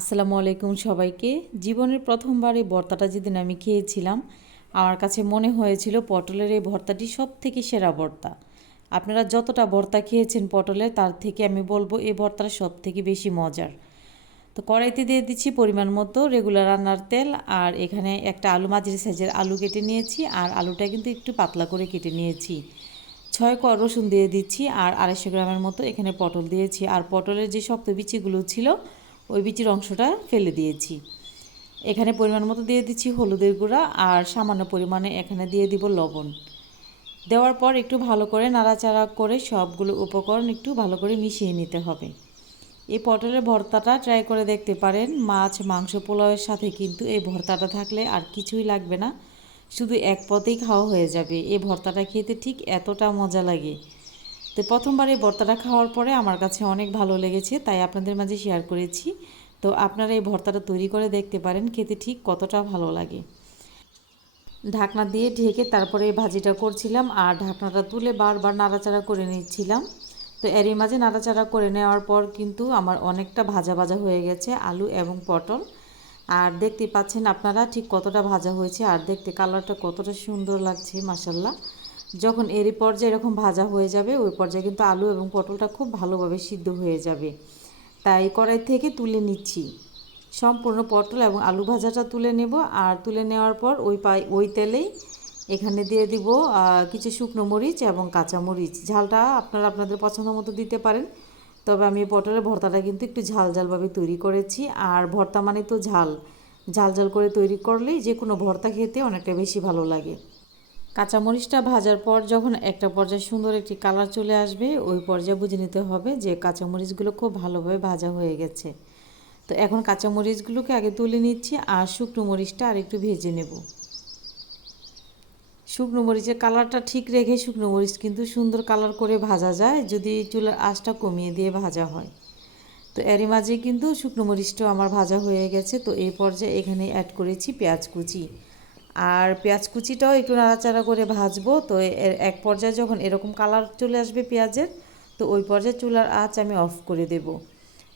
আসসালামু আলাইকুম সবাইকে। জীবনের প্রথমবার ভর্তাটা যেদিন আমি খেয়েছিলাম, আমার কাছে মনে হয়েছিল পটলের এই ভর্তাটি সব থেকে সেরা ভর্তা। আপনারা যতটা ভর্তা খেয়েছেন পটলের তার থেকে আমি বলব এই ভর্তাটা সব থেকে বেশি মজার। তো কড়াইতে দিয়ে দিচ্ছি পরিমাণ মতো রেগুলার রান্নার তেল, আর এখানে একটা আলু মাঝারি সাইজের আলু কেটে নিয়েছি, আর আলুটা কিন্তু একটু পাতলা করে কেটে নিয়েছি। ছয় ক রসুন দিয়ে দিচ্ছি, আর আড়াইশো গ্রামের মতো এখানে পটল দিয়েছি। আর পটলের যে শক্ত বিচিগুলো ছিল ওই বিচির অংশটা ফেলে দিয়েছি। এখানে পরিমাণ মতো দিয়ে দিচ্ছি হলুদের গুঁড়া আর সামান্য পরিমাণে এখানে দিয়ে দিব লবণ। দেওয়ার পর একটু ভালো করে নাড়াচাড়া করে সবগুলো উপকরণ একটু ভালো করে মিশিয়ে নিতে হবে। এই পটলের ভর্তাটা ট্রাই করে দেখতে পারেন, মাছ, মাংস পোলাওয়ের সাথে কিন্তু এই ভর্তাটা থাকলে আর কিছুই লাগবে না। শুধু এক পথেই খাওয়া হয়ে যাবে। এই ভর্তাটা খেতে ঠিক এতটা মজা লাগে। তো প্রথমবার এই ভর্তাটা খাওয়ার পরে আমার কাছে অনেক ভালো লেগেছে, তাই আপনাদের মাঝে শেয়ার করেছি। তো আপনারা এই ভর্তাটা তৈরি করে দেখতে পারেন, খেতে ঠিক কতটা ভালো লাগে। ঢাকনা দিয়ে ঢেকে তারপরে এই ভাজিটা করছিলাম আর ঢাকনাটা তুলে বারবার নাড়াচাড়া করে নিচ্ছিলাম। তো এরই মাঝে নাড়াচাড়া করে নেওয়ার পর কিন্তু আমার অনেকটা ভাজা ভাজা হয়ে গেছে আলু এবং পটল। আর দেখতে পাচ্ছেন আপনারা ঠিক কতটা ভাজা হয়েছে আর দেখতে কালারটা কতটা সুন্দর লাগছে মাসাল্লাহ যখন এরই পর্যায়ে এরকম ভাজা হয়ে যাবে, ওই পর্যায়ে কিন্তু আলু এবং পটলটা খুব ভালোভাবে সিদ্ধ হয়ে যাবে। তাই কড়াই থেকে তুলে নিচ্ছি। সম্পূর্ণ পটল এবং আলু ভাজাটা তুলে নেব আর তুলে নেওয়ার পর ওই পাই, ওই তেলেই এখানে দিয়ে দিব কিছু শুকনো মরিচ এবং কাঁচা মরিচ। ঝালটা আপনারা আপনাদের পছন্দ মতো দিতে পারেন, তবে আমি পটলের ভর্তাটা কিন্তু একটু ঝাল ঝালভাবে তৈরি করেছি। আর ভর্তা মানে তো ঝাল ঝাল ঝাল করে তৈরি করলেই যে কোনো ভর্তা খেতে অনেকটা বেশি ভালো লাগে। কাঁচামরিচটা ভাজার পর যখন একটা পর্যায়ে সুন্দর একটি কালার চলে আসবে, ওই পর্যায়ে বুঝে নিতে হবে যে কাঁচামরিচগুলো খুব ভালোভাবে ভাজা হয়ে গেছে। তো এখন কাঁচামরিচগুলোকে আগে তুলে নিচ্ছি আর শুকনো মরিচটা আর একটু ভেজে নেব। শুকনো মরিচের কালারটা ঠিক রেখে শুকনো মরিচ কিন্তু সুন্দর কালার করে ভাজা যায় যদি চুলার আঁচটা কমিয়ে দিয়ে ভাজা হয়। তো এরই মাঝে কিন্তু শুকনো মরিচটাও আমার ভাজা হয়ে গেছে, তো এই পর্যায়ে এখানে অ্যাড করেছি পেঁয়াজ কুচি। আর পেঁয়াজ কুচিটাও একটু নাড়াচাড়া করে ভাজবো। তো এক পর্যায়ে যখন এরকম কালার চলে আসবে পেঁয়াজের, তো ওই পর্যায়ে চুলার আঁচ আমি অফ করে দেব।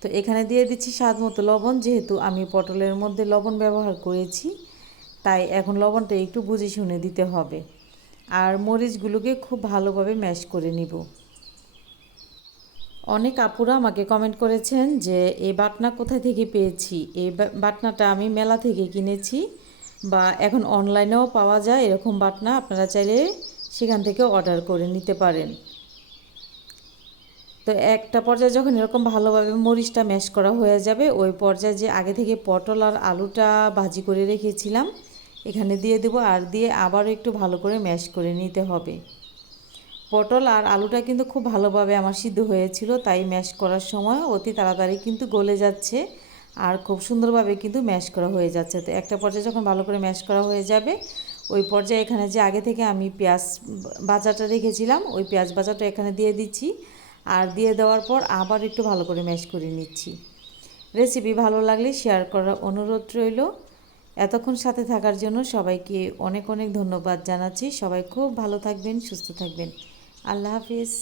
তো এখানে দিয়ে দিচ্ছি স্বাদ মতো লবণ, যেহেতু আমি পটলের মধ্যে লবণ ব্যবহার করেছি, তাই এখন লবণটা একটু বুঝে শুনে দিতে হবে। আর মরিচগুলোকে খুব ভালোভাবে ম্যাশ করে নিব। অনেক আপুরা আমাকে কমেন্ট করেছেন যে এই বাটনা কোথায় থেকে পেয়েছি? এই বাটনাটা আমি মেলা থেকে কিনেছি। বা এখন অনলাইনেও পাওয়া যায় এরকম বাটনা, আপনারা চাইলে সেখান থেকে অর্ডার করে নিতে পারেন। তো একটা পর্যায়ে যখন এরকম ভালোভাবে মরিচটা ম্যাশ করা হয়ে যাবে, ওই পর্যায়ে যে আগে থেকে পটল আর আলুটা ভাজি করে রেখেছিলাম, এখানে দিয়ে দেবো আর দিয়ে আবারও একটু ভালো করে ম্যাশ করে নিতে হবে। পটল আর আলুটা কিন্তু খুব ভালোভাবে আমার সিদ্ধ হয়েছিল, তাই ম্যাশ করার সময় অতি তাড়াতাড়ি কিন্তু গলে যাচ্ছে। আর খুব সুন্দরভাবে কিন্তু ম্যাশ করা হয়ে যাচ্ছে। তো একটা পর্যায়ে যখন ভালো করে ম্যাশ করা হয়ে যাবে, ওই পর্যায়ে এখানে যে আগে থেকে আমি পেঁয়াজ বাজারটা রেখেছিলাম, ওই পেঁয়াজ বাজারটা এখানে দিয়ে দিচ্ছি। আর দিয়ে দেওয়ার পর আবার একটু ভালো করে ম্যাশ করে নিচ্ছি। রেসিপি ভালো লাগলে শেয়ার করার অনুরোধ রইল। এতক্ষণ সাথে থাকার জন্য সবাইকে অনেক অনেক ধন্যবাদ জানাচ্ছি। সবাই খুব ভালো থাকবেন, সুস্থ থাকবেন। আল্লাহ হাফিজ।